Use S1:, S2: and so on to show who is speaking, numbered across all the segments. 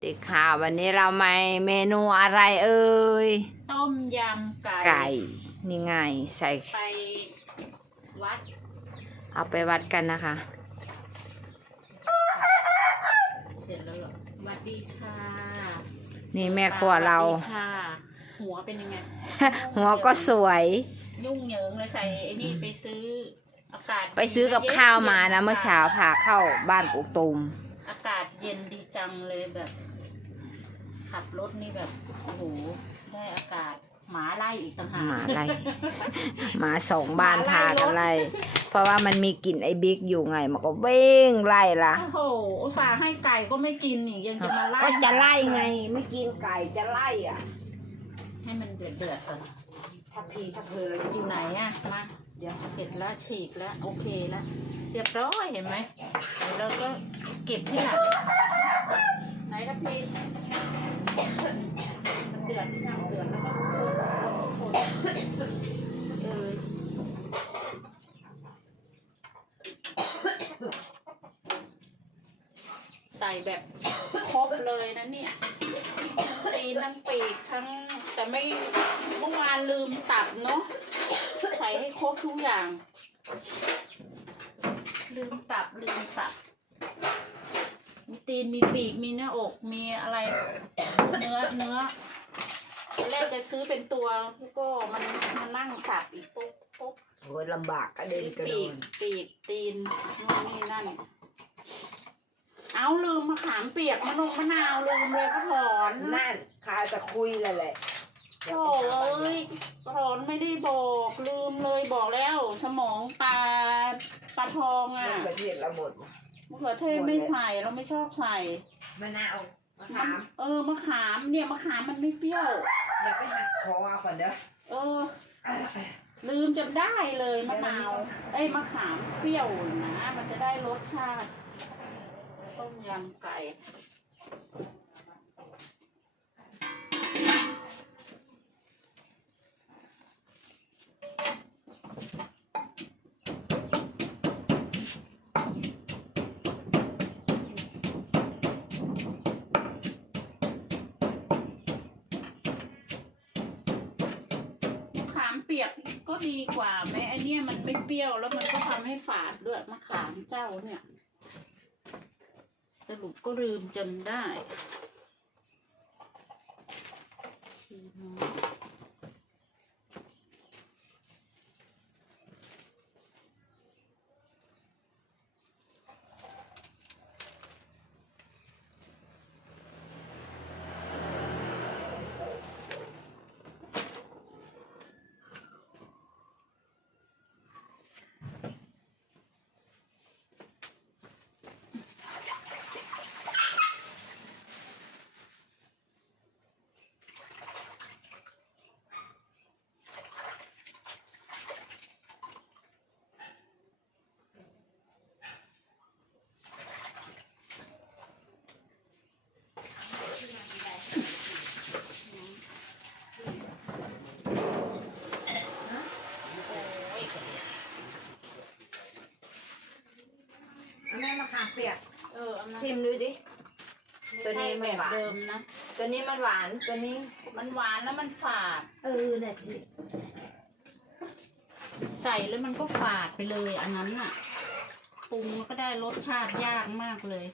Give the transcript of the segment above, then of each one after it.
S1: ดีค่ะวันนี้เรามาเมนูอะไรเอ่ย
S2: ต้มยำไก่
S1: นี่ไงใส่
S2: ไปวัด
S1: เอาไปวัดกันนะคะ
S2: เสร็จแล้วเหรอสวัสดีค่ะ
S1: นี่แม่ครัวเรา
S2: ค่ะหัวเป็นยังไง
S1: หัวก็สวย
S2: ยุ่งเหยิงเลยใส่ไอ้นี่ไปซื้ออากาศ
S1: ไปซื้อกับข้าวมานะเมื่อเช้าพาเข้าบ้านปุกตุม
S2: อากาศเย็นดีจังเลยแบบขับรถนี่แบบโอ้โหได้อากาศหมาไล่อีกต่างหาก
S1: หมาไล่หมาสองบ้านพากันไล่เพราะว่ามันมีกลิ่นไอ้บิ๊กอยู่ไงมันก็เว้งไล่ละ
S2: โอ้โหอุตส่าห์ให้ไก่ก็ไม่กินนี่ยังจะมาไล่
S1: ก็จะไล่ไงไม่กินไก่จะไล่อ่ะ
S2: ให้มันเดือดก่อน
S1: ถ้าพีถ้าเพอ
S2: อยู่ไหนอ่ะมาเดี๋ยวเสร็จแล้วฉีกแล้วโอเคแล้วเรียบร้อยเห็นไหมเราก็เก็บที่หลังไหนทัพพีมันเดือดที่หลังเดือดแล้วก็ใส่แบบครบเลยนะเนี่ยตีนทั้งปีกทั้งแต่ไม่เมื่อวานลืมตับเนาะใส่ให้ครบทุกอย่างลืมตับมีตีนมีปีกมีหน้าอกมีอะไรเนื้อแรกจะซื้อเป็นตัวก็มันนั่งสับอีกปุ๊บ
S1: โอ้ยลำบากก็เดินกระโดด
S2: ปีกตีนนู่นนี่นั่นเอาลืมมะขามเปียกมะนาวลืมเลยก็ถอน
S1: นั่นข้าจะคุยเลยแหละ
S2: โอ้ยถอนไม่ได้บอกลืมเลยบอกแล้วสมองปลาทองอ่ะ
S1: มะเขือเทศเราหมด
S2: มะเขือเทศไม่ใส่เราไม่ชอบใส่
S1: มะนาวมะขาม
S2: มะขามเนี่ยมะขามมันไม่เปรี้ยว
S1: เดี๋ยวไปหักคอเอาก่อนเด้อ
S2: ลืมจนได้เลยมะนาวมะขามเปรี้ยวนะมันจะได้รสชาติต้มยำไก่เปียกก็ดีกว่าไหมไอเนี่ยมันไม่เปรี้ยวแล้วมันก็ทำให้ฝาดด้วยมะขามเจ้าเนี่ยสรุปก็ลืมจนได้
S1: เปียกชิมดูดิ
S2: ตัวนี้แบบเดิมนะ
S1: ตัวนี้มันหวานตัวนี้
S2: มันหวานแล้วมันฝาด
S1: เนี่ยจิ
S2: ใส่แล้วมันก็ฝาดไปเลยอันนั้นน่ะปรุงก็ได้รสชาติยากมากเลย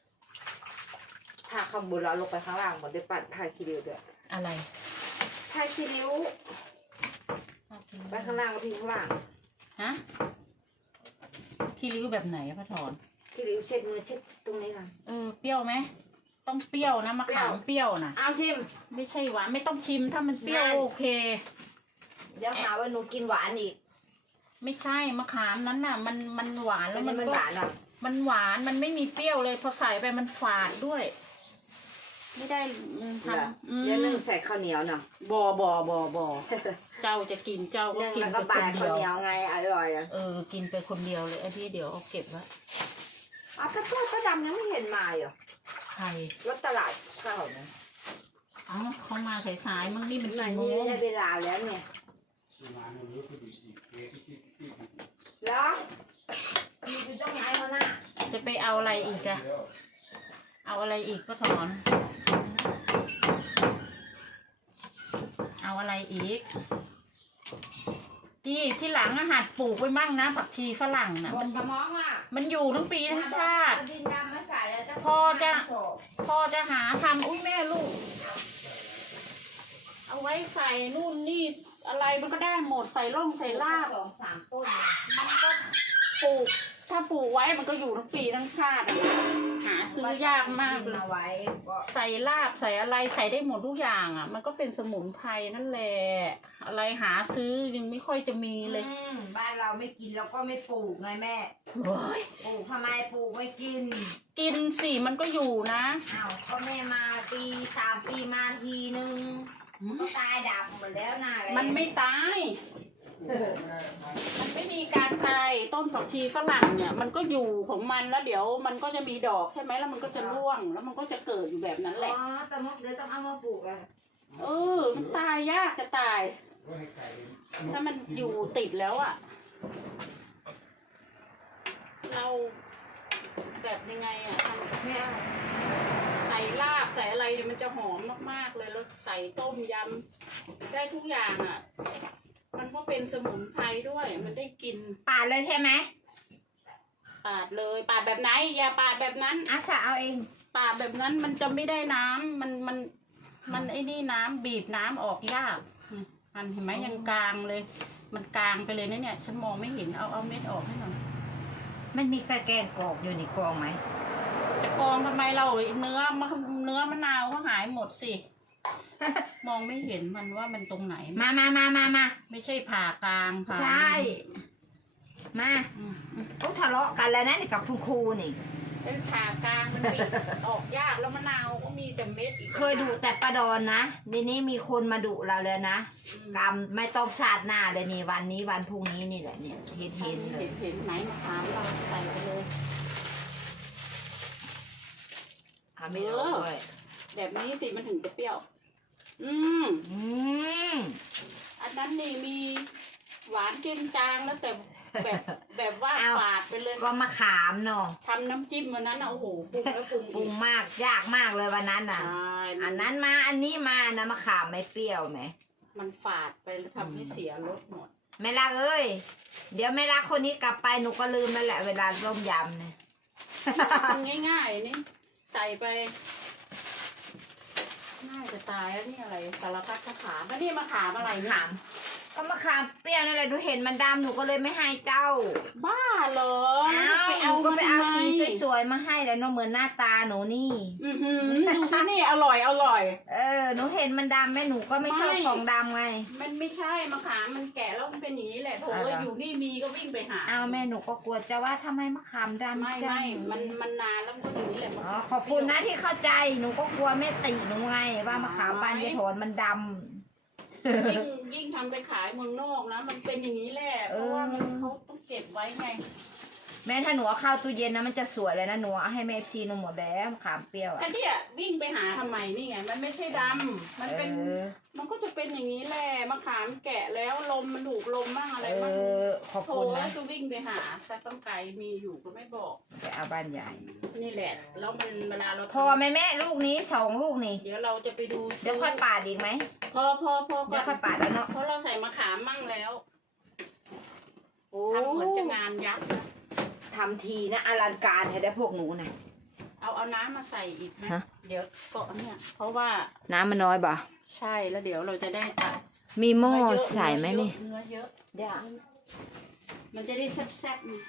S1: ผ้าข้างบนแล้วลงไปข้างล่างหมดได้ปัดผ้าคีริ้วด้วย
S2: อะไร
S1: ผ้าคีริ้วไปข้างล่างก็ทิ้งข้างล่าง
S2: ฮะคีริ้วแบบไหนพระถอน
S1: คีริ้วเช็ดมือเช็ดตรงนี้นะ
S2: เปรี้ยวไหมต้องเปรี้ยวนะมะขามเปรี้ยวนะ
S1: เอาชิม
S2: ไม่ใช่หวานไม่ต้องชิมถ้ามันเปรี้ยวโอเค
S1: เดี๋ยวหาว่าหนูกินหวานอีก
S2: ไม่ใช่มะขามนั้นน่ะมันหวานแล้ว
S1: มันหวานอ่ะ
S2: มันหวานมันไม่มีเปรี้ยวเลยพอใส่ไปมันฝาดด้วยไม่ได้
S1: ทำเดี๋ยวนึ่งใส่ข้าวเหนียวเนาะ
S2: บ่เจ้าจะกินเจ้าก็กิน
S1: ไปคนเดียวข้าวเหนียวไงอร่อย
S2: กินไปคนเดียวเลยไอ้ที่เดี๋ยวเอาเก็บไว้
S1: ป้าต้อยป้าดำยังไม่เห็นมาอยู่
S2: ใคร
S1: รถตลาดข้าวนะ
S2: เขามาสายๆมั่งนี่มัน
S1: กี่โมงนี่ได้เวลาแล้วเนี่ยแล้วมีต้องย้ายมาหน้า
S2: จะไปเอาอะไรอีกอะเอาอะไรอีกก็ถอน เอาอะไรอีกที่หลังอาหัดปลูกไว้มั่งนะผักชีฝรั่งน่ะ
S1: บนกระมองอ่ะ
S2: มันอยู่ทั้งปีทั้งชาติ
S1: ดินดำมาใส่แล้วจะ
S2: พอจะหาทำอุ้ยแม่ลูก เอาไว้ใส่นู่นนี่อะไรมันก็ได้หมดใส่ร่องใส่ลาบ
S1: 2-3 ต้น
S2: มันก็ปลูก ถ้าปลูกไว้มันก็อยู่ทั้งปีทั้งชาติอะนะหาซื้อยากมากเลย
S1: เอาไว้ก็
S2: ใส่ลาบใส่อะไรใส่ได้หมดทุกอย่างอ่ะ มันก็เป็นสมุนไพรนั่นแหละอะไรหาซื้อยังไม่ค่อยจะมีเลย
S1: บ้านเราไม่กินแล้วก็ไม่ปลูกไงแม่
S2: โอ้ย
S1: ปลูกทำไมปลูกไม่กิน
S2: กินสิมันก็อยู่นะ
S1: อ้าวก็แม่มา3 ปีมาทีนึงก็ตายดับหมดแล้วน่ะ
S2: มันไม่ตาย มันไม่มีการตายต้นผักชีฝรั่งเนี่ย มันก็อยู่ของมันแล้วเดี๋ยวมันก็จะมีดอกใช่ไหมแล้วมันก็จะร่วงแล้วมันก็จะเกิดอยู่แบบนั้นแหละ
S1: อ๋อแต่เดี๋ยวต้องเอามาปลูกอ่ะ
S2: มันตายยากจะตาย ถ้ามันอยู่ติดแล้วอ่ะ เราแบบยังไงอ่ะทำกับข้าวใส่ลาบใส่อะไรเนี่ยมันจะหอมมากๆเลยแล้วใส่ต้มยำได้ทุกอย่างอ่ะ มันก็เป็นสมุนไพรด้วย มันได้กิน
S1: ปาดเลยใช่ไหม
S2: ปาดเลยปาดแบบไหนอย่าปาดแบบนั้น
S1: อาสาเอาเอง
S2: ปาดแบบนั้นมันจะไม่ได้น้ำมันไอ้นี่น้ำบีบน้ำออกยากมันเห็นไหมยังกลางเลย มันกลางไปเลยนะเนี่ยฉันมองไม่เห็นเอาเม็ดออกให้หน่อย
S1: มันมีไฟแกงกรอกอยู่ในกรองไหม
S2: จะกรองทำไมเราเนื้อมะนาวก็หายหมดสิ มองไม่เห็นมันว่ามันตรงไหน
S1: มา
S2: ไม่ใช่ผ่ากลางผ่า
S1: ใช่ มาต้องทะเลาะกันแล้วนะนี่กับคุณครูนี่
S2: เป็นผ่ากลางมันบีบออกยากแล้วมะนาวก็มีแต่เม็ดอีก
S1: เคยดุแต่ประดอนนะเดี๋ยวนี้มีคนมาดุเราแล้วนะกรรมไม่ต้องชาติหน้าเลยนี่วันนี้วันพรุ่งนี้นี่แหละเนี่ยเห็นเลย
S2: เห็นไหนมะขามเราใส่ไปเลย
S1: ไม่เอาด้วย
S2: แบบนี้สิมันถึงจะเปรี้ยว
S1: อืม
S2: อันนั้นนี่มีหวานเค็มจางแล้วแต่แบบว่าฝาดไปเลย
S1: ก็มาขามเนาะ
S2: ทำน้ำจิ้มวันนั้นนะโอ้โหปรุงแล้วปรุง
S1: ปรุงมากยากมากเลยวันนั้นน่ะ
S2: ใช่
S1: อันนั้นมาอันนี้มานะมาขามไม่เปรี้ยวไหม
S2: มันฝาดไปแล้วทำให้เสียรสหมด
S1: แม่รักเอ้ยเดี๋ยวแม่รักคนนี้กลับไปหนูก็ลืมแล้วแหละเวลาต้มยำเนี่ย
S2: ง่ายๆนี่ใส่ไปง่ายจะตายแล้วนี่อะไรสารพัดมะขามแล้วนี่มะขามอะไรเนี่ย
S1: ขามก็มาขามเปรี้ยวนั่นแหละหนูเห็นมันดำหนูก็เลยไม่ให้เจ้า
S2: บ้าเหรอ
S1: หนูก็ไปเอา
S2: ทำ
S1: สี
S2: ไม
S1: สวยๆมาให้แล้วเนาะเหมือนหน้าตาหนูนี่
S2: ดูสินี่อร่อย
S1: หนูเห็นมันดำไหมหนูก็ไม่ชอบ
S2: ไม่
S1: ของดำไง
S2: มันไม่ใช่มะขามมันแก่แล้วมันเป็นอย่างนี้แหละโถ
S1: อะไร
S2: อยู่นี่มีก็วิ่งไปหา
S1: เอาแม่หนูก็กลัวจะว่าทำไมมะขามดำ
S2: ไม่
S1: จัง
S2: มันนานแล้วมันก็อย่างนี้แหละมะ
S1: อ๋อ
S2: ขาม
S1: ขอบคุณนะที่เข้าใจหนูก็กลัวแม่ติหนูไงว่ามะขามบ้านยายโถนมันดำ
S2: ยิ่งทำไปขายเมืองนอกนะมันเป็นอย่างนี้แหละเพราะว่าเขาต้องเก็บไว้ไง
S1: แม่ถ้าหนูเอาเข้าตู้เย็นนะมันจะสวยเลยนะหนูเอาให้แม่ซีหนูหมดแล้วมะขามเปรี้ยว
S2: ก็เนี่ยวิ่งไปหาทำไมนี่ไงมันไม่ใช่ดำมันเป็น มันก็จะเป็นอย่างนี้แหละมะขามแกะแล้วลมมันถูกลมมั่งอะไรมั่ง
S1: ขอบ
S2: โถ
S1: คุณนะ
S2: จะวิ่งไปหาแต่ต้องไกลมีอยู่ก็ไม่บอก
S1: ไปเอาบ้านใหญ่
S2: นี่แหละแล้วมันเวลาเรา
S1: พอไหมแม่ลูกนี้2 ลูกนี่
S2: เดี๋ยวเราจะไปดู
S1: เดี๋ยวค่อยปาดอีกไหม
S2: พอ
S1: เดี๋ยวค่อยปาดแล้วเนาะ
S2: เพราะเราใส่มะขามมั่งแล้ว
S1: โอ้
S2: ทำเหมือนจะงานยักษ์นะ
S1: ทำทีนะอลังการให้ได้พวกหนูนะ
S2: เอาน้ำมาใส่อีกไหม
S1: ฮะ
S2: เดี๋ยวก็เนี่ย เพราะว่า
S1: น้ำมันน้อยป่ะ
S2: ใช่แล้วเดี๋ยวเราจะได้ตัด
S1: มีหม้อ
S2: เนื้อเยอะ
S1: ใส่ไหมนี่
S2: เนื้อเยอะ
S1: เดี๋ยว
S2: มันจะได้แซ่บๆไง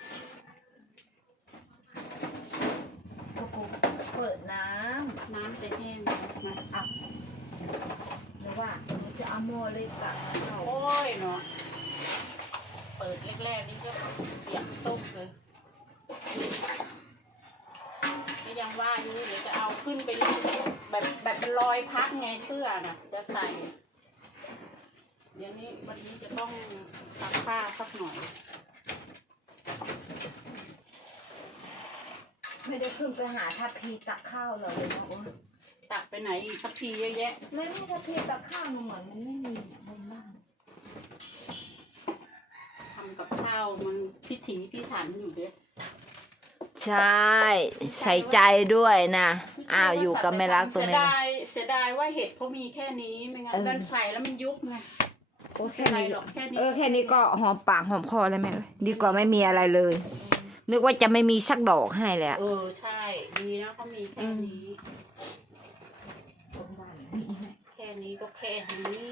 S1: เปิดน้
S2: น้ำจะแห้งนะ
S1: ำอ่ะหรือว่าหนูจะเอาหม้อเล็กกับเอา
S2: โอ้ยเนาะเปิดแรกๆนี่ก็เสียงส้มเลยก็ยังว่าอยู่เดี๋ยวจะเอาขึ้นไปเลยแบบลอยพักไงเสื้อน่ะ จะใส่เดี๋ยวนี้วันนี้จะต้องซักผ้าสักหน่อย
S1: ไม่ได้ขึ้นไปหาทัพพีตักข้าวเลยเนาะโอ๊ย
S2: ตักไปไหนอีกสักทีเยอะแยะ
S1: ไม่ทัพพีตักข้าวหนูเหมือนมันไม่มีบนบ้าน
S2: ทำกับข้าวมันพิถีพิถันอยู่เด้
S1: ใช่ ใส่ใจด้วยนะ
S2: ไม่
S1: อ้าวอยู่กับแม่รักตัวนี้
S2: เสียดายว่าเห็ดเขามีแค่นี้ไม่งั้นดันใส่แล้วมันยุบไง
S1: โอ้
S2: แค่
S1: แค่
S2: นี้
S1: นี้
S2: หรอกแค่นี้
S1: แค่นี้ก็หอมปากหอมคอแล้วแม่เอ้ยดีกว่าไม่มีอะไรเลย นึกว่าจะไม่มีสักดอกให้เลยอะ
S2: ใช่ดีนะเขามีแค่นี้ แค่นี้ก็แค่นี้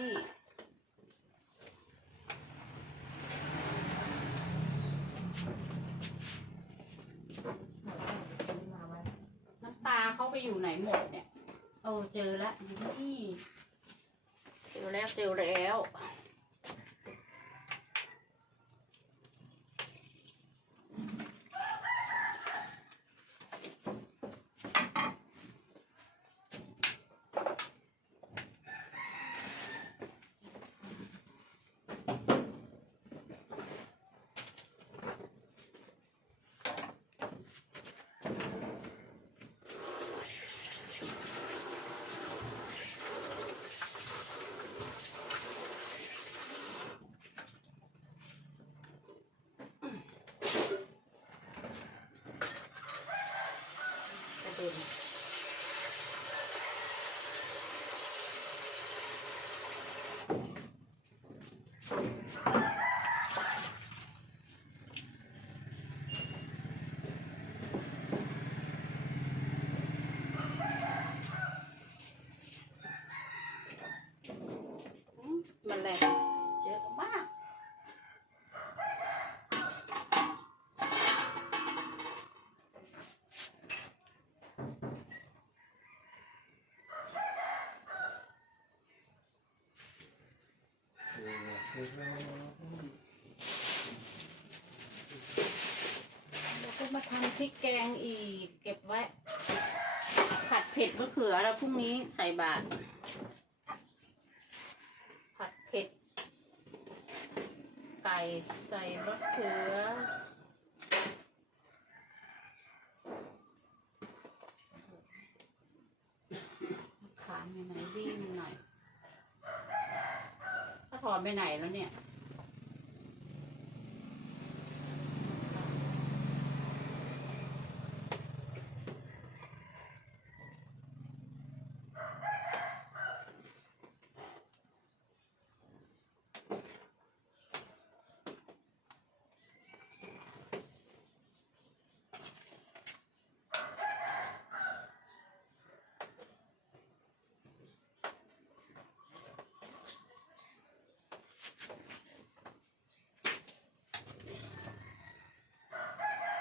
S2: น้ำปลาเขาไปอยู่ไหนหมดเนี่ยเจอแล้วนี่เจอแล้ว กระเด็นมันแรงเยอะมาก แล้วก็มาทำพริกแกงอีกเก็บไว้ ผัดเผ็ดมะเขือแล้วพรุ่งนี้ใส่บาตรผัดเผ็ดไก่ใส่มะเขือขามไปไหนวิ่งหน่อยถ้าถอนไปไหนแล้วเนี่ย